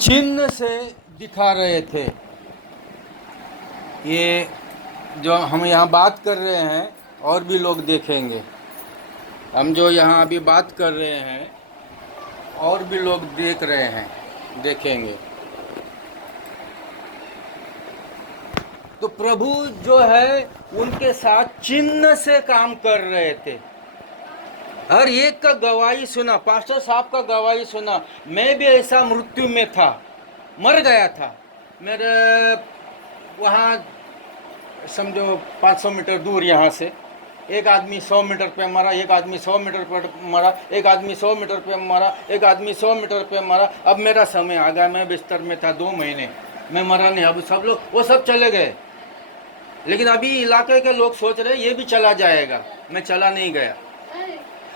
चिन्ह से दिखा रहे थे। ये जो हम यहाँ बात कर रहे हैं और भी लोग देखेंगे। हम जो यहाँ अभी बात कर रहे हैं और भी लोग देख रहे हैं, देखेंगे। तो प्रभु जो है उनके साथ चिन्ह से काम कर रहे थे। हर एक का गवाही सुना, पास्टर साहब का गवाही सुना। मैं भी ऐसा मृत्यु में था, मर गया था। मेरे वहाँ समझो 500 मीटर दूर यहाँ से एक आदमी 100 मीटर पे मरा, एक आदमी 100 मीटर पर मरा, एक आदमी 100 मीटर पे मरा, एक आदमी 100 मीटर पे मरा। अब मेरा समय आ गया, मैं बिस्तर में था 2 महीने, मैं मरा नहीं। अब सब लोग वो सब चले गए, लेकिन अभी इलाके के लोग सोच रहे ये भी चला जाएगा। मैं चला नहीं गया।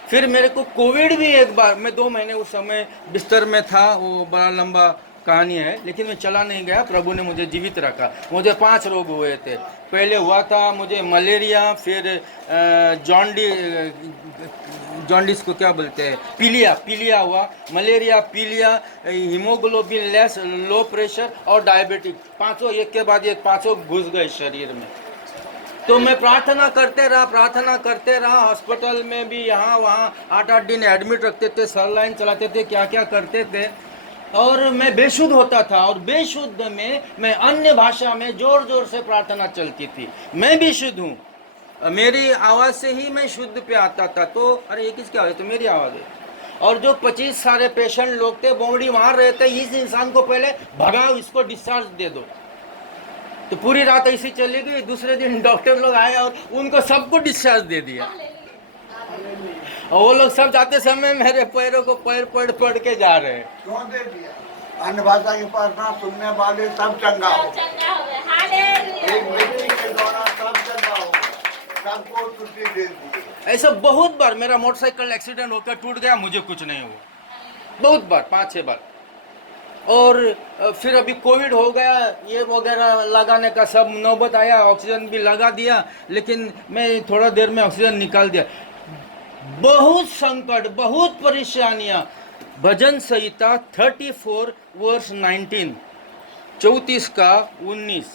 फिर मेरे को कोविड भी एक बार, मैं 2 महीने उस समय बिस्तर में था, वो बड़ा लंबा कहानी है, लेकिन मैं चला नहीं गया। प्रभु ने मुझे जीवित रखा। मुझे 5 रोग हुए थे। पहले हुआ था मुझे मलेरिया, फिर जॉन्डिस को क्या बोलते हैं, पीलिया हुआ, मलेरिया, पीलिया, हीमोग्लोबिन लेस, लो प्रेशर और डायबिटिक। 5 एक के बाद एक 5 घुस गए शरीर में। तो मैं प्रार्थना करते रहा। हॉस्पिटल में भी यहाँ वहाँ 8-8 दिन एडमिट रखते थे, सलाइन चलाते थे, क्या क्या करते थे। और मैं बेशुद्ध होता था, और बेशुद्ध में मैं अन्य भाषा में जोर जोर से प्रार्थना चलती थी। मैं भी शुद्ध हूँ, मेरी आवाज़ से ही मैं शुद्ध पे आता था। तो अरे ये किसकी आवाज़ है? तो मेरी आवाज़ है। और जो 25 सारे पेशेंट लोग थे, बोंगड़ी मार रहे थे, इस इंसान को पहले भगाओ, इसको डिस्चार्ज दे दो। तो पूरी रात ऐसी चली गई। दूसरे दिन डॉक्टर लोग आए और उनको सबको डिस्चार्ज दे दिया। और वो लोग सब जाते समय मेरे पैरों को पैर पढ़ के जा रहे हैं। क्यों दे दिया? अन्य भाषा की प्रार्थना सुनने वाले सब चंगा हो, एक व्यक्ति के द्वारा सब चंगा हो, सबको छुट्टी दे दी। ऐसा बहुत बार मेरा मोटरसाइकिल एक्सीडेंट होकर टूट गया, मुझे कुछ नहीं हुआ। बहुत बार, 5-6 बार। और फिर अभी कोविड हो गया, ये वगैरह लगाने का सब नौबत आया, ऑक्सीजन भी लगा दिया, लेकिन मैं थोड़ा देर में ऑक्सीजन निकाल दिया। बहुत संकट, बहुत परेशानियां। भजन संहिता 34 वर्स 19, 34 का 19।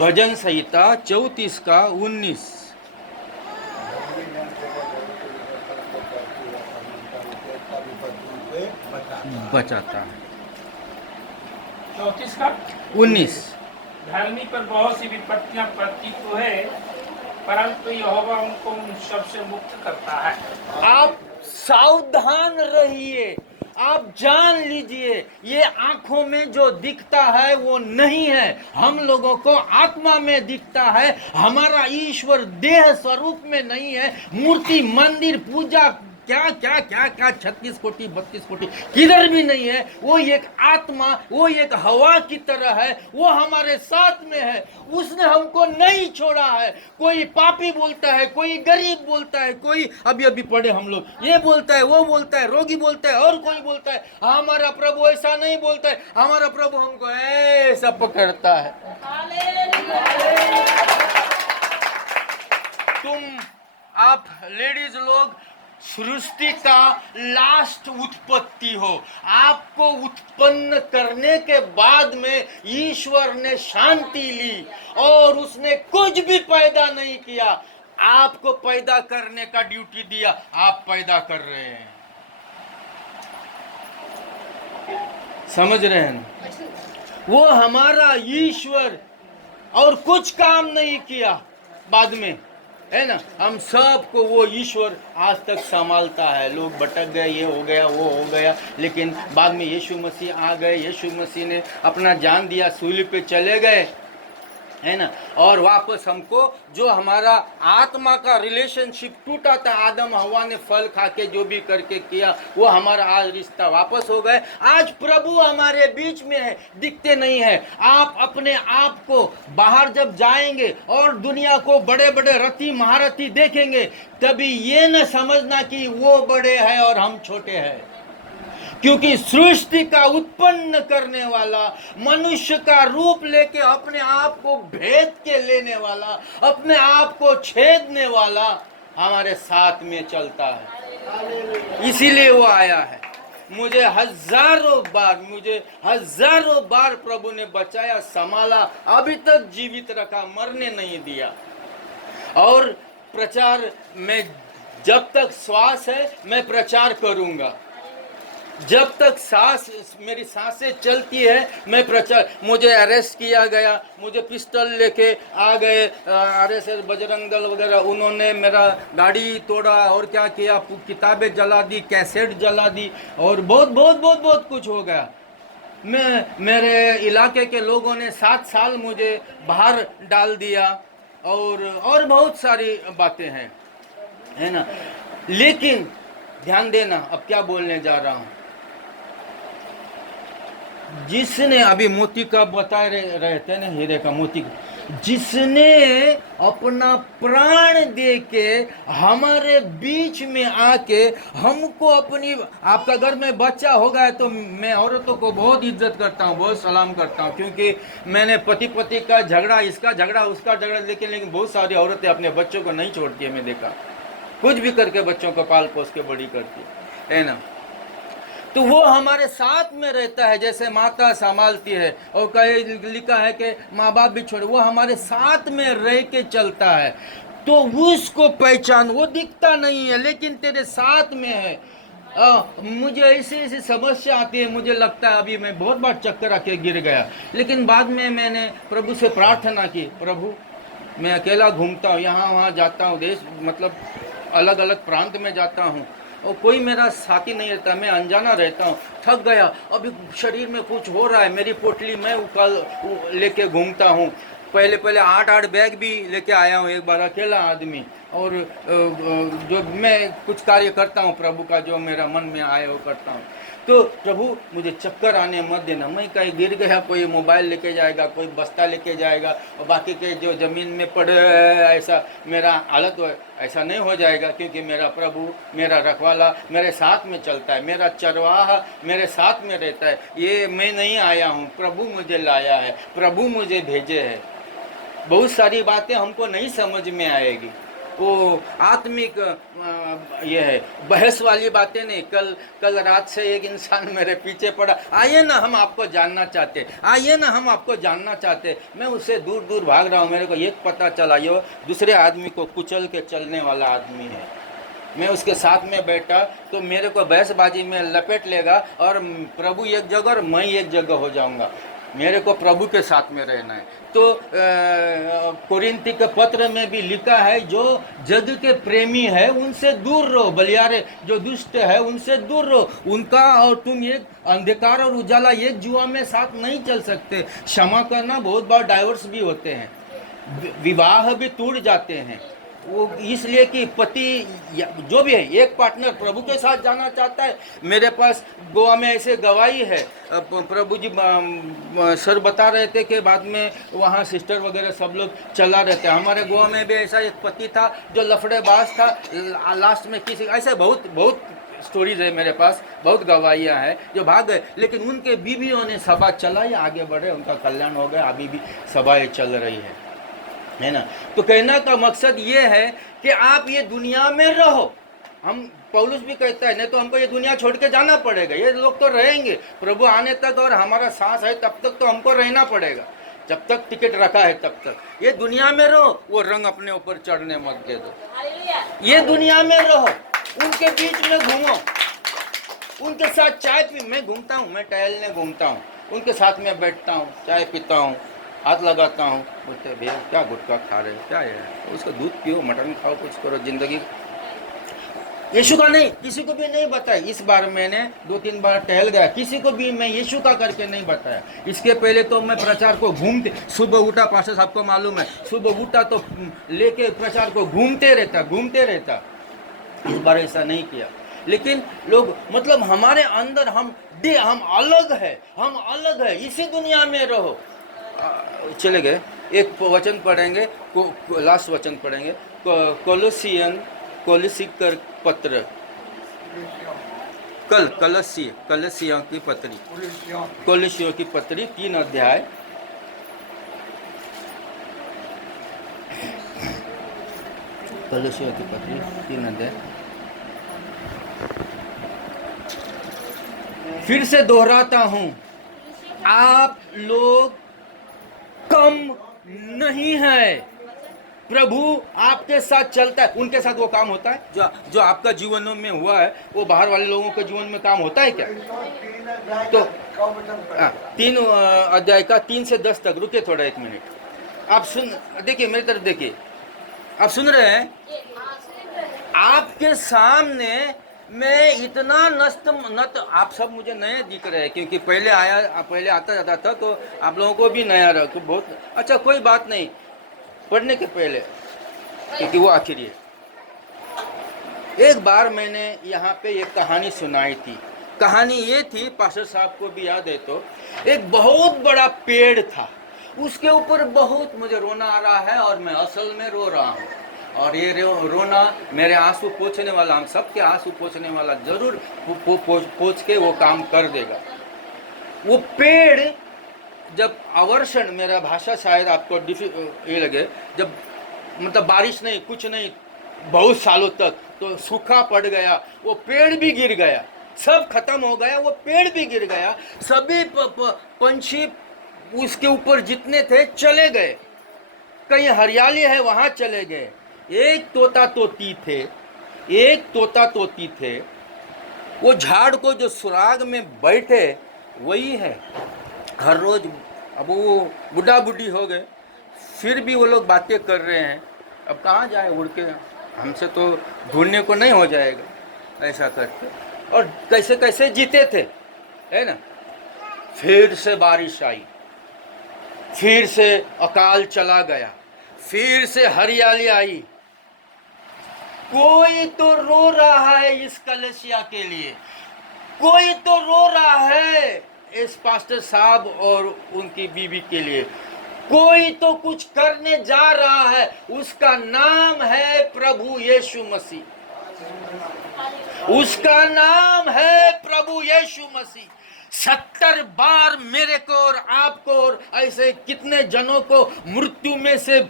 भजन संहिता 34 का 19 बचाता है। 34 का 19। धर्मी पर बहुत सी विपत्तियां पड़ती तो है, परंतु यहोवा उनको उन सब से मुक्त करता है। आप सावधान रहिए, आप जान लीजिए, ये आंखों में जो दिखता है वो नहीं है, हम लोगों को आत्मा में दिखता है। हमारा ईश्वर देह स्वरूप में नहीं है। मूर्ति, मंदिर, पूजा, क्या क्या क्या क्या 36 कोटि 32 कोटि किधर भी नहीं है। वो एक आत्मा, वो एक हवा की तरह है, वो हमारे साथ में है। उसने हमको नहीं छोड़ा है। कोई पापी बोलता है, कोई गरीब बोलता है, कोई अभी पढ़े हम लोग, ये बोलता है, वो बोलता है, रोगी बोलता है, और कोई बोलता है। हमारा प्रभु ऐसा नहीं बोलता है। हमारा प्रभु हमको ऐसा पकड़ता है। आप लेडीज लोग सृष्टि का लास्ट उत्पत्ति हो। आपको उत्पन्न करने के बाद में ईश्वर ने शांति ली और उसने कुछ भी पैदा नहीं किया। आपको पैदा करने का ड्यूटी दिया, आप पैदा कर रहे हैं। समझ रहे हैं ना? वो हमारा ईश्वर और कुछ काम नहीं किया बाद में, है ना। हम सबको वो ईश्वर आज तक संभालता है। लोग भटक गए, ये हो गया, वो हो गया, लेकिन बाद में यीशु मसीह आ गए। यीशु मसीह ने अपना जान दिया, सूली पे चले गए, है ना। और वापस हमको जो हमारा आत्मा का रिलेशनशिप टूटा था, आदम हवा ने फल खा के जो भी करके किया, वो हमारा आज रिश्ता वापस हो गए। आज प्रभु हमारे बीच में है, दिखते नहीं है। आप अपने आप को बाहर जब जाएंगे और दुनिया को बड़े बड़े रथी महारथी देखेंगे, तभी ये न समझना कि वो बड़े हैं और हम छोटे हैं। क्योंकि सृष्टि का उत्पन्न करने वाला, मनुष्य का रूप लेके अपने आप को भेद के लेने वाला, अपने आप को छेदने वाला हमारे साथ में चलता है। इसीलिए वो आया है। मुझे हजारों बार प्रभु ने बचाया, संभाला, अभी तक जीवित रखा, मरने नहीं दिया। और प्रचार में जब तक श्वास है मैं प्रचार करूंगा, जब तक मेरी सांसें चलती है मैं प्रचार। मुझे अरेस्ट किया गया, मुझे पिस्टल लेके आ गए RSS बजरंग दल वगैरह, उन्होंने मेरा गाड़ी तोड़ा और क्या किया, किताबें जला दी, कैसेट जला दी और बहुत कुछ हो गया। मेरे इलाके के लोगों ने 7 साल मुझे बाहर डाल दिया और बहुत सारी बातें हैं, है ना। लेकिन ध्यान देना, अब क्या बोलने जा रहा हूं। जिसने अभी मोती का बता रहे थे ना, हीरे का मोती, जिसने अपना प्राण दे के हमारे बीच में आके हमको अपनी, आपका घर में बच्चा हो गया तो मैं औरतों को बहुत इज्जत करता हूँ, बहुत सलाम करता हूँ, क्योंकि मैंने पति का झगड़ा, इसका झगड़ा, उसका झगड़ा, लेकिन बहुत सारी औरतें अपने बच्चों को नहीं छोड़ती है। मैं देखा, कुछ भी करके बच्चों को पाल पोस के बड़ी करती है ना। तो वो हमारे साथ में रहता है, जैसे माता संभालती है, और कहीं लिखा है कि माँ बाप भी छोड़े, वो हमारे साथ में रह के चलता है। तो उसको पहचान, वो दिखता नहीं है लेकिन तेरे साथ में है। मुझे ऐसी समस्या आती है, मुझे लगता है अभी मैं बहुत बार चक्कर आके गिर गया, लेकिन बाद में मैंने प्रभु से प्रार्थना की, प्रभु मैं अकेला घूमता हूँ, यहाँ वहाँ जाता हूँ, देश मतलब अलग अलग प्रांत में जाता हूँ और कोई मेरा साथी नहीं रहता, मैं अनजाना रहता हूँ, थक गया, अभी शरीर में कुछ हो रहा है, मेरी पोटली मैं कल लेके घूमता हूँ। पहले 8 बैग भी लेके आया हूँ, एक बार अकेला आदमी, और जो मैं कुछ कार्य करता हूँ प्रभु का, जो मेरा मन में आए वो करता हूँ। तो प्रभु मुझे चक्कर आने मत देना, मैं कहीं गिर गया, कोई मोबाइल लेके जाएगा, कोई बस्ता लेके जाएगा और बाकी के जो ज़मीन में पड़े, ऐसा मेरा हालत ऐसा नहीं हो जाएगा, क्योंकि मेरा प्रभु, मेरा रखवाला मेरे साथ में चलता है, मेरा चरवाहा मेरे साथ में रहता है। ये मैं नहीं आया हूँ, प्रभु मुझे लाया है, प्रभु मुझे भेजे है। बहुत सारी बातें हमको नहीं समझ में आएगी, वो आत्मिक ये है, बहस वाली बातें नहीं। कल रात से एक इंसान मेरे पीछे पड़ा, आइए ना हम आपको जानना चाहते, आइए ना हम आपको जानना चाहते। मैं उससे दूर दूर भाग रहा हूँ, मेरे को ये पता चला ये दूसरे आदमी को कुचल के चलने वाला आदमी है। मैं उसके साथ में बैठा तो मेरे को बहसबाजी में लपेट लेगा और प्रभु एक जगह और मैं एक जगह हो जाऊंगा। मेरे को प्रभु के साथ में रहना है। तो कोरिन्थी के पत्र में भी लिखा है, जो जग के प्रेमी है उनसे दूर रहो, बलियारे जो दुष्ट है उनसे दूर रहो, उनका और तुम एक अंधकार और उजाला एक जुआ में साथ नहीं चल सकते। क्षमा करना, बहुत बार डाइवोर्स भी होते हैं, विवाह भी टूट जाते हैं, वो इसलिए कि पति जो भी है, एक पार्टनर प्रभु के साथ जाना चाहता है। मेरे पास गोवा में ऐसे गवाही है, प्रभु जी सर बता रहे थे कि बाद में वहाँ सिस्टर वगैरह सब लोग चला रहते हैं। हमारे गोवा में भी ऐसा एक पति था जो लफड़ेबाज था, लास्ट में किसी ऐसे बहुत स्टोरीज है मेरे पास, बहुत गवाहियाँ हैं जो भाग गए, लेकिन उनके बीवियों ने सभा चलाई, आगे बढ़े, उनका कल्याण हो गया, अभी भी सभाएँ चल रही है ना। तो कहने का मकसद ये है कि आप ये दुनिया में रहो। हम पौलुस भी कहता है, नहीं तो हमको ये दुनिया छोड़ के जाना पड़ेगा। ये लोग तो रहेंगे प्रभु आने तक, और हमारा सांस है तब तक तो हमको रहना पड़ेगा, जब तक टिकट रखा है तब तक। ये दुनिया में रहो, वो रंग अपने ऊपर चढ़ने मत दे दो। ये दुनिया में रहो, उनके बीच में घूमो, उनके साथ चाय पी। मैं घूमता हूँ, मैं टहलने घूमता हूँ, उनके साथ में बैठता हूँ, चाय पीता हूँ, हाथ लगाता हूँ। बोलते भैया क्या गुटखा खा रहे हो, क्या है, उसका दूध पियो, मटन खाओ, कुछ करो जिंदगी। यीशु का नहीं, किसी को भी नहीं बताया। इस बार मैंने 2-3 बार टहल गया, किसी को भी मैं यीशु का करके नहीं बताया। इसके पहले तो मैं प्रचार को घूमते, सुबह उठा, पास्टर साहब को मालूम है, सुबह उठा तो लेके प्रचार को घूमते रहता। इस बार ऐसा नहीं किया। लेकिन लोग मतलब हमारे अंदर हम अलग है, इसी दुनिया में रहो। चले गए, एक वचन पढ़ेंगे, लास्ट वचन पढ़ेंगे, कोलोसी कर पत्र, कलसियों की पत्री, कोलोसियों की पत्री 3 अध्याय, कोलोसियों की पत्री 3 अध्याय फिर से दोहराता हूं, आप लोग कम नहीं है। प्रभु आपके साथ चलता है। उनके साथ वो काम होता है जो आपका जीवन में हुआ है, वो बाहर वाले लोगों के जीवन में काम होता है क्या? तो 3 अध्याय का 3 से 10 तक, रुके थोड़ा 1 मिनट। आप सुन, देखिए मेरी तरफ देखिए, आप सुन रहे हैं? आपके सामने मैं इतना नत, आप सब मुझे नए दिख रहे हैं, क्योंकि पहले आता जाता था तो आप लोगों को भी नया रहा, तो बहुत अच्छा, कोई बात नहीं, पढ़ने के पहले, क्योंकि वो आखिरी है। एक बार मैंने यहाँ पे एक कहानी सुनाई थी। कहानी ये थी, पास्टर साहब को भी याद है, तो एक बहुत बड़ा पेड़ था, उसके ऊपर बहुत मुझे रोना आ रहा है और मैं असल में रो रहा हूँ, और ये रोना मेरे आंसू पोंछने वाला, हम सबके आंसू पोंछने वाला जरूर पोंछ के वो काम कर देगा। वो पेड़ जब अवर्षण, मेरा भाषा शायद आपको ये लगे, जब मतलब बारिश नहीं, कुछ नहीं, बहुत सालों तक, तो सूखा पड़ गया, वो पेड़ भी गिर गया, सब खत्म हो गया, वो पेड़ भी गिर गया, सभी पंछी उसके ऊपर जितने थे चले गए, कहीं हरियाली है वहां चले गए। एक तोता तोती थे, वो झाड़ को जो सुराग में बैठे वही है हर रोज। अब वो बुढ़ा बुढ़ी हो गए, फिर भी वो लोग बातें कर रहे हैं, अब कहाँ जाए उड़ के, हमसे तो ढूंढने को नहीं हो जाएगा, ऐसा करते, और कैसे कैसे जीते थे, है ना। फिर से बारिश आई, फिर से अकाल चला गया, फिर से हरियाली आई। कोई तो रो रहा है इस कलेसिया के लिए, कोई तो रो रहा है इस पास्टर साहब और उनकी बीवी के लिए, कोई तो कुछ करने जा रहा है, उसका नाम है प्रभु यीशु मसीह, उसका नाम है प्रभु यीशु मसीह। 70 बार मेरे को और आपको और ऐसे कितने जनों को मृत्यु में से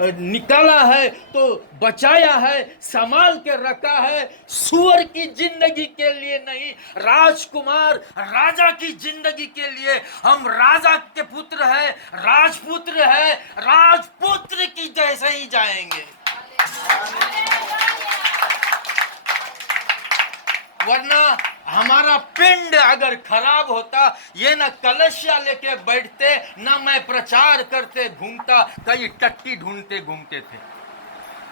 निकाला है, तो बचाया है, संभाल के रखा है, सुअर की जिंदगी के लिए नहीं, राजकुमार राजा की जिंदगी के लिए। हम राजा के पुत्र है, राजपुत्र है, राजपुत्र की जैसे ही जाएंगे, वरना हमारा पिंड अगर खराब होता, ये न कलशिया लेके बैठते, न मैं प्रचार करते घूमता, कई टट्टी ढूंढते घूमते थे,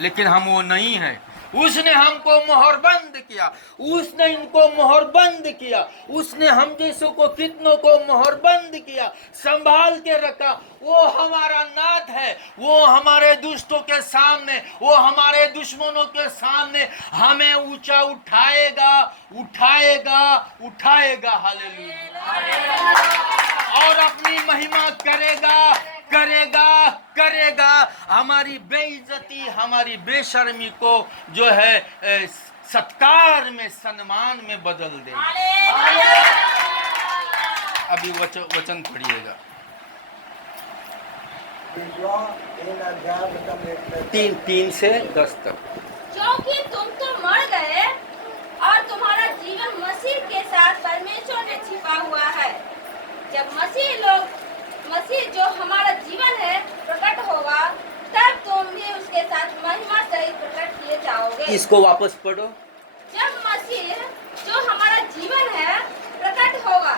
लेकिन हम वो नहीं है। उसने हमको मोहरबंद किया, उसने इनको मोहरबंद किया, उसने हम जैसों को कितनों को मोहरबंद किया, संभाल के रखा। वो हमारा नाथ है, वो हमारे दुष्टों के सामने, वो हमारे दुश्मनों के सामने हमें ऊंचा उठाएगा, उठाएगा, उठाएगा, हालेलुया, और अपनी महिमा करेगा, करेगा, करेगा। हमारी बेइज्जती, हमारी बेशर्मी को जो है सत्कार में, सम्मान में बदल दे। अभी वचन पढ़िएगा, 3 से 10 तक। क्योंकि तुम तो मर गए और तुम्हारा जीवन मसीह के साथ परमेश्वर में छिपा हुआ है। जब मसीह जो हमारा जीवन है प्रकट होगा, तब तुम भी उसके साथ महिमा सहित प्रकट किए जाओगे। इसको वापस पढ़ो। जब मसीह जो हमारा जीवन है प्रकट होगा,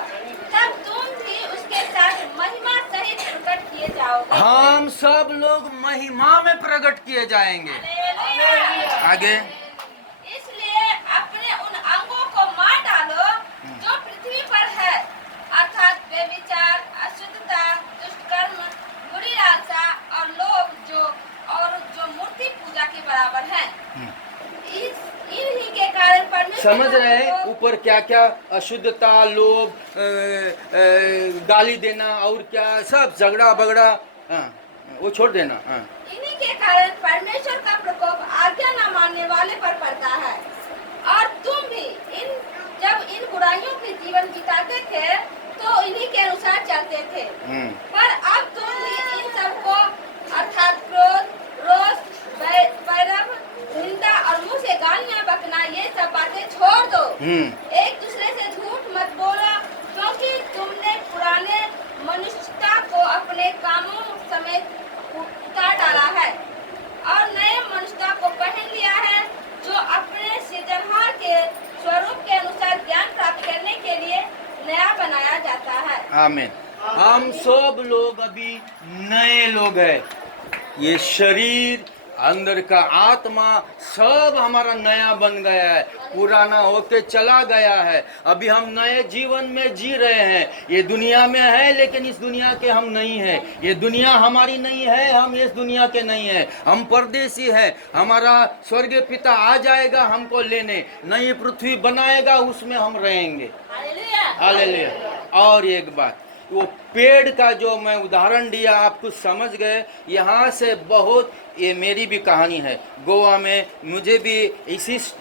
तब तुम भी उसके साथ महिमा सहित प्रकट किए जाओगे। हम सब लोग महिमा में प्रकट किए जाएंगे। आगे, इसलिए अपने उन अंगों को मार डालो जो पृथ्वी पर है, अर्थात व्यभिचार, अशुद्धता, दुष्कर्म, बुरी लालसा और लोभ, जो मूर्ति पूजा के बराबर है। इन्हीं के कारण परमेश्वर समझ रहे हैं ऊपर क्या क्या, अशुद्धता, लोभ, गाली देना और क्या, सब झगड़ा बगड़ा, वो छोड़ देना। इन्हीं के कारण परमेश्वर का प्रकोप आज्ञा न मानने वाले पर पड़ता है। और तुम भी जब इन बुराइयों के जीवन बिताते थे तो इन्हीं के अनुसार चलते थे, पर अब तुम भी इन सबको, अर्थात क्रोध, रोष, वैरव, निंदा और मुंह से गालियां बकना, ये सब बातें छोड़ दो। एक दूसरे से झूठ मत बोलो आमीन। हम सब लोग अभी नए लोग हैं। ये शरीर, अंदर का आत्मा सब हमारा नया बन गया है, पुराना होके चला गया है। अभी हम नए जीवन में जी रहे हैं। ये दुनिया में है लेकिन इस दुनिया के हम नहीं हैं। ये दुनिया हमारी नहीं है, हम इस दुनिया के नहीं हैं। हम परदेसी हैं। हमारा स्वर्गीय पिता आ जाएगा हमको लेने, नई पृथ्वी बनाएगा, उसमें हम रहेंगे। हालेलुया। और एक बात, वो पेड़ का जो मैं उदाहरण दिया आप कुछ समझ गए। यहाँ से बहुत, ये मेरी भी कहानी है। गोवा में मुझे भी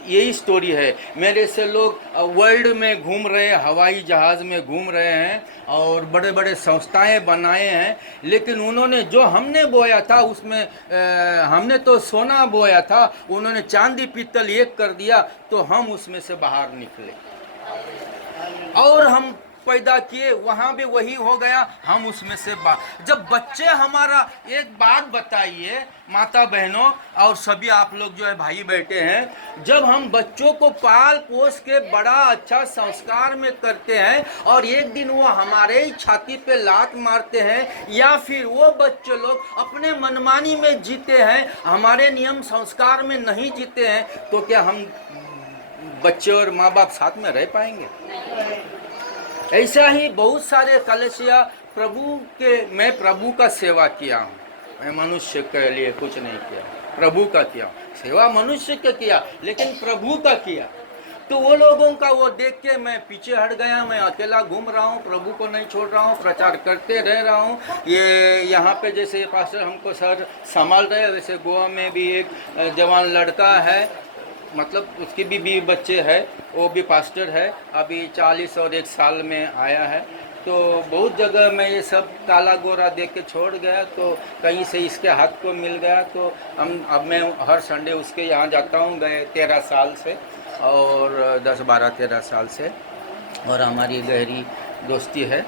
यही स्टोरी है। मेरे से लोग वर्ल्ड में घूम रहे हैं, हवाई जहाज़ में घूम रहे हैं और बड़े बड़े संस्थाएं बनाए हैं, लेकिन उन्होंने जो हमने बोया था उसमें हमने तो सोना बोया था, उन्होंने चांदी पीतल एक कर दिया, तो हम उसमें से बाहर निकले। और हम पैदा किए, वहाँ भी वही हो गया, हम उसमें से जब बच्चे हमारा, एक बात बताइए माता बहनों और सभी आप लोग जो है भाई बैठे हैं, जब हम बच्चों को पाल पोस के बड़ा अच्छा संस्कार में करते हैं और एक दिन वो हमारे ही छाती पे लात मारते हैं, या फिर वो बच्चे लोग अपने मनमानी में जीते हैं, हमारे नियम संस्कार में नहीं जीते हैं, तो क्या हम बच्चे और माँ बाप साथ में रह पाएंगे? ऐसा ही बहुत सारे कलेसिया मैं प्रभु का सेवा किया हूँ। मैं मनुष्य के लिए कुछ नहीं किया, प्रभु का किया। सेवा मनुष्य के किया लेकिन प्रभु का किया। तो वो लोगों का वो देख के मैं पीछे हट गया। मैं अकेला घूम रहा हूँ, प्रभु को नहीं छोड़ रहा हूँ, प्रचार करते रह रहा हूँ। ये यहाँ पे जैसे पास्टर हमको सर संभाल रहे, वैसे गोवा में भी एक जवान लड़का है, मतलब उसकी भी बच्चे है, वो भी पास्टर है, अभी 40 और 1 साल में आया है। तो बहुत जगह मैं ये सब काला गोरा देख के छोड़ गया, तो कहीं से इसके हाथ को मिल गया, तो अब मैं हर संडे उसके यहाँ जाता हूँ, गए 13 साल से, और 10, 12, 13 साल से, और हमारी गहरी दोस्ती है।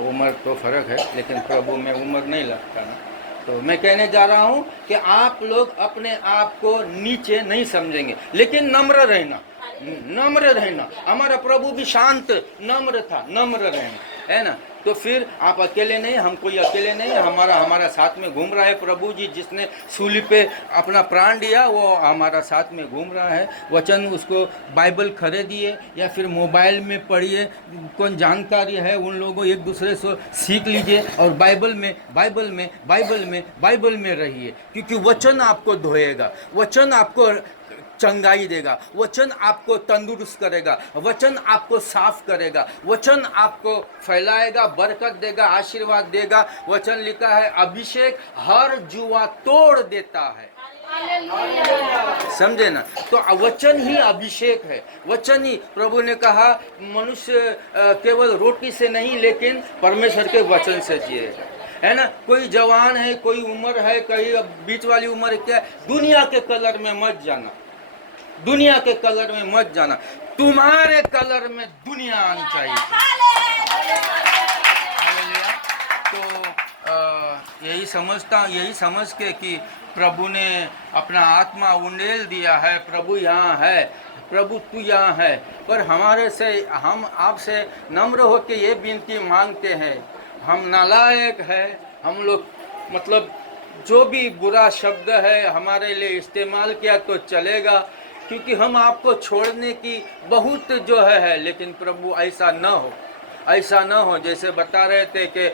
उम्र तो फ़र्क है लेकिन प्रभु में उम्र नहीं लगता ना। तो मैं कहने जा रहा हूँ कि आप लोग अपने आप को नीचे नहीं समझेंगे, लेकिन नम्र रहना, नम्र रहना। हमारा प्रभु भी शांत नम्र था, नम्र रहना, है ना। तो फिर आप अकेले नहीं, हम कोई अकेले नहीं, हमारा साथ में घूम रहा है प्रभु जी, जिसने सूली पे अपना प्राण दिया, वो हमारा साथ में घूम रहा है। वचन उसको बाइबल खरीदिए या फिर मोबाइल में पढ़िए, कौन जानकारी है उन लोगों, एक दूसरे से सीख लीजिए और बाइबल में रहिए, क्योंकि वचन आपको धोएगा, वचन आपको चंगाई देगा, वचन आपको तंदुरुस्त करेगा, वचन आपको साफ करेगा, वचन आपको फैलाएगा, बरकत देगा, आशीर्वाद देगा। वचन लिखा है, अभिषेक हर जुआ तोड़ देता है। समझे ना। तो वचन ही अभिषेक है, वचन ही। प्रभु ने कहा मनुष्य केवल रोटी से नहीं लेकिन परमेश्वर के वचन से जिएगा, है ना। कोई जवान है, कोई उम्र है, कहीं बीच वाली उम्र है, क्या दुनिया के कलर में मत जाना, दुनिया के कलर में मत जाना, तुम्हारे कलर में दुनिया आनी चाहिए। तो यही समझ के कि प्रभु ने अपना आत्मा उंडेल दिया है, प्रभु यहाँ है, प्रभु तू यहाँ है। पर हमारे से, हम आपसे नम्र होकर ये विनती मांगते हैं, हम नालायक है, हम लोग मतलब जो भी बुरा शब्द है हमारे लिए इस्तेमाल किया तो चलेगा, क्योंकि हम आपको छोड़ने की बहुत जो है, लेकिन प्रभु ऐसा न हो, ऐसा न हो। जैसे बता रहे थे कि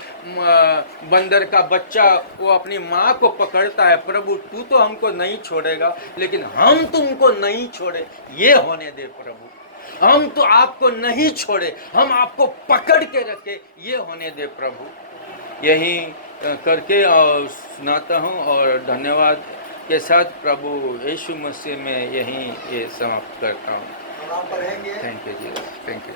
बंदर का बच्चा वो अपनी माँ को पकड़ता है, प्रभु तू तो हमको नहीं छोड़ेगा, लेकिन हम तुमको नहीं छोड़े, ये होने दे प्रभु। हम तो आपको नहीं छोड़े, हम आपको पकड़ के रखे, ये होने दे प्रभु। यही करके और सुनाता हूँ और धन्यवाद के साथ प्रभु यीशु मसीह में यहीं ये समाप्त करता हूँ। Thank you ji, thank you.